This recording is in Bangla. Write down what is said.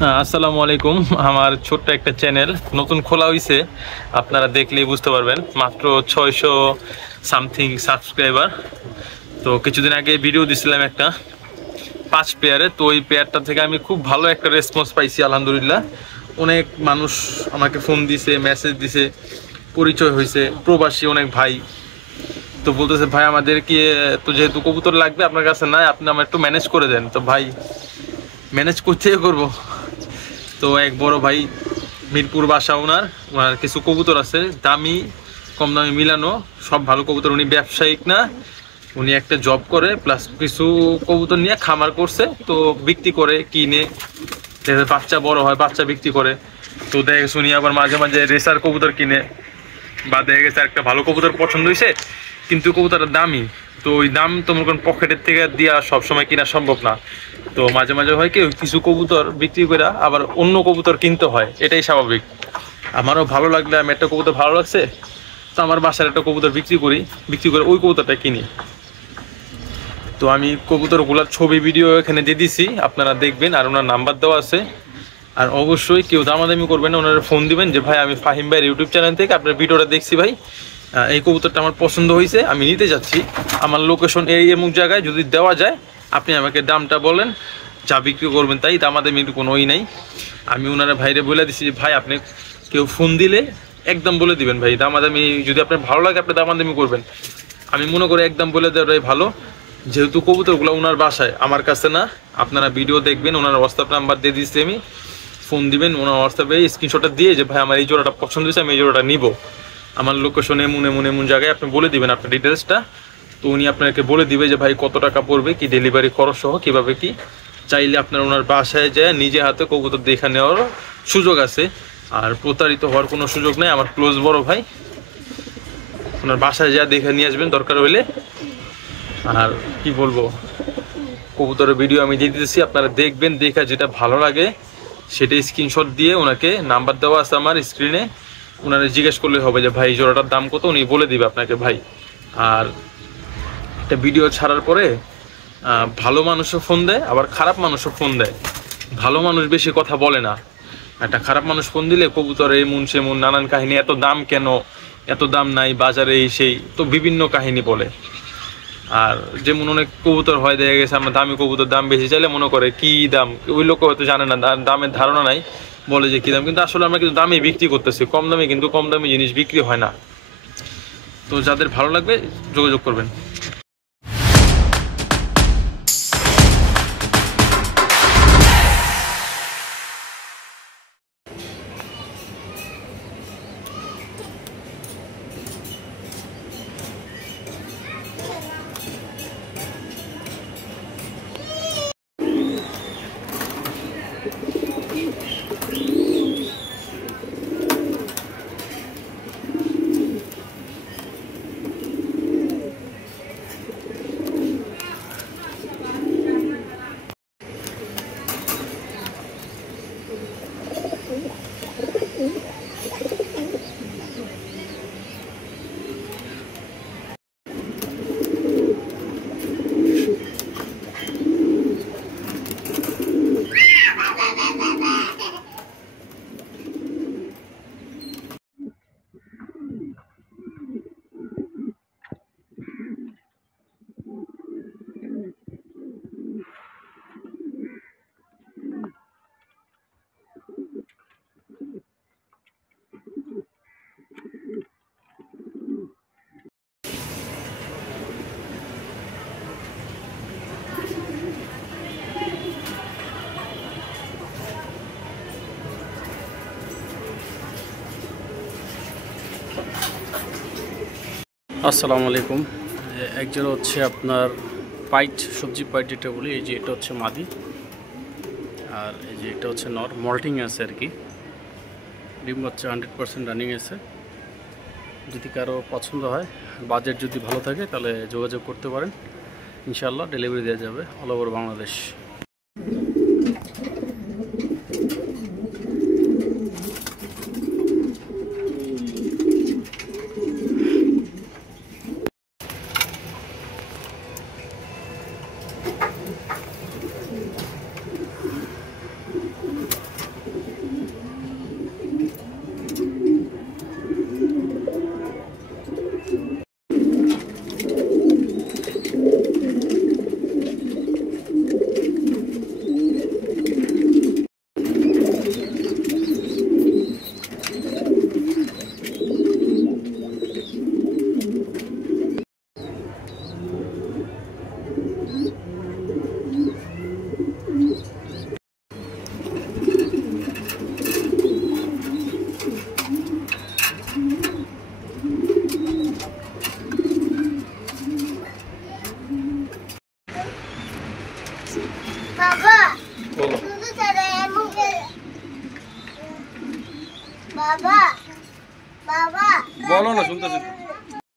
আসসালামু আলাইকুম। আমার ছোট্ট একটা চ্যানেল নতুন খোলা হয়েছে, আপনারা দেখলেই বুঝতে পারবেন। মাত্র 600 সামথিং সাবস্ক্রাইবার। তো কিছুদিন আগে ভিডিও দিছিলাম একটা 5 পেয়ারে, তো ওই পেয়ারটা থেকে আমি খুব ভালো একটা রেসপন্স পাইছি আলহামদুলিল্লাহ। অনেক মানুষ আমাকে ফোন দিছে, মেসেজ দিছে, পরিচয় হয়েছে প্রবাসী অনেক ভাই। তো বলতেছে ভাই আমাদের কি তো যেহেতু কবুতর লাগবে আপনার কাছে নাই, আপনি আমার একটু ম্যানেজ করে দেন। তো ভাই ম্যানেজ করতেই করবো। তো এক বড় ভাই মিরপুর বাসা, ওনার ওনার কিছু কবুতর আছে দামি কম দামি মিলানো, সব ভালো কবুতর। উনি ব্যবসায়িক না, উনি একটা জব করে প্লাস কিছু কবুতর নিয়ে খামার করছে, তো বিক্রি করে কিনে বাচ্চা বড় হয় বাচ্চা বিক্রি করে। তো দেখা গেছে উনি আবার মাঝে মাঝে রেসার কবুতর কিনে, বা দেখা গেছে একটা ভালো কবুতর পছন্দ হয়েছে কিন্তু কবুতরটা দামি, তো ওই দাম তো মনে করেন পকেটের থেকে দেওয়া সবসময় কিনা সম্ভব না। তো মাঝে মাঝে হয় কি কিছু কবুতর বিক্রি করে আবার অন্য কবুতর কিনতে হয়, এটাই স্বাভাবিক। আমারও ভালো লাগলে, আমি একটা কবুতর ভালো লাগছে তো আমার বাসার একটা কবুতর বিক্রি করি, বিক্রি করে ওই কবুতরটা কিনি। তো আমি কবুতরগুলোর ছবি ভিডিও এখানে দিয়ে দিছি, আপনারা দেখবেন। আর ওনার নাম্বার দেওয়া আছে। আর অবশ্যই কেউ দামাদামি করবেন না, ওনারা ফোন দিবেন যে ভাই আমি ফাহিম ভাইয়ের ইউটিউব চ্যানেল থেকে আপনার ভিডিওটা দেখছি ভাই, এই কবুতরটা আমার পছন্দ হয়েছে, আমি নিতে যাচ্ছি, আমার লোকেশন এই এমুক জায়গায়, যদি দেওয়া যায় আপনি আমাকে দামটা বলেন, যা বিক্রি করবেন তাই, দামাদামি কোনো ওই নাই। আমি ওনারা ভাইরে বলে দিছি যে ভাই আপনি কেউ ফোন দিলে একদম বলে দিবেন ভাই, দামাদামি যদি আপনার ভালো লাগে আপনি দামাদামি করবেন। আমি মনে করি একদম বলে দেওয়াটাই ভালো, যেহেতু কবুতরগুলো ওনার বাসায় আমার কাছে না। আপনারা ভিডিও দেখবেন, ওনার হোয়াটসঅ্যাপ নাম্বার দিয়ে দিচ্ছি আমি, ফোন দিবেন ওনার হোয়াটসঅ্যাপে স্ক্রিনশটটা দিয়ে যে ভাই আমার এই জোড়াটা পছন্দ হয়েছে, আমি এই জোড়াটা নিব, আমার লোকেশন এমন এমন এমন জায়গায় আপনি বলে দিবেন আপনার ডিটেলসটা। তো উনি আপনাকে বলে দিবে যে ভাই কত টাকা পড়বে, কি ডেলিভারি খরচ সহ কীভাবে কি। চাইলে আপনার ওনার বাসায় যায় নিজে হাতে কবুতর দেখে নেওয়ারও সুযোগ আছে। আর প্রতারিত হওয়ার কোনো সুযোগ নেই। আমার ক্লোজ বড় ভাই, ওনার বাসায় যা দেখে নিয়ে আসবেন দরকার হইলে। আর কি বলবো, কবুতরের ভিডিও আমি দিয়ে দিতেছি, আপনারা দেখবেন, দেখা যেটা ভালো লাগে সেটা স্ক্রিনশট দিয়ে ওনাকে, নাম্বার দেওয়া আছে আমার স্ক্রিনে, ওনারা জিজ্ঞেস করলে হবে যে ভাই জোড়াটার দাম কত, উনি বলে দিবে আপনাকে ভাই। আর একটা ভিডিও ছাড়ার পরে ভালো মানুষও ফোন দেয়, আবার খারাপ মানুষও ফোন দেয়। ভালো মানুষ বেশি কথা বলে না, একটা খারাপ মানুষ ফোন দিলে কবুতর এমন সেমন নানান কাহিনী, এত দাম কেন, এত দাম নাই বাজারে, এই সেই, তো বিভিন্ন কাহিনী বলে। আর যেমন অনেক কবুতর হয় দেখা গেছে আমরা দামি কবুতর দাম বেশি চাইলে মনে করে কি দাম, ওই লোক হয়তো জানে না, দামের ধারণা নাই, বলে যে কী দাম, কিন্তু আসলে আমরা কিন্তু দামে বিক্রি করতেছি, কম দামে, কিন্তু কম দামি জিনিস বিক্রি হয় না। তো যাদের ভালো লাগবে যোগাযোগ করবেন। আসসালামু আলাইকুম। একজোড়া হচ্ছে আপনার পাইট, সবজি পাইট যেটা বলি, এই যে এটা হচ্ছে মাদি, আর এই যে এটা হচ্ছে নর, মল্টিং আছে আর কি, ডিম বাচ্চা 100% রানিং আছে। যদি কারো পছন্দ হয়, বাজেট যদি ভালো থাকে, তাহলে যোগাযোগ করতে পারেন, ইনশাআল্লাহ ডেলিভারি দেওয়া যাবে অল ওভার বাংলাদেশ। হলো না শুনতেছি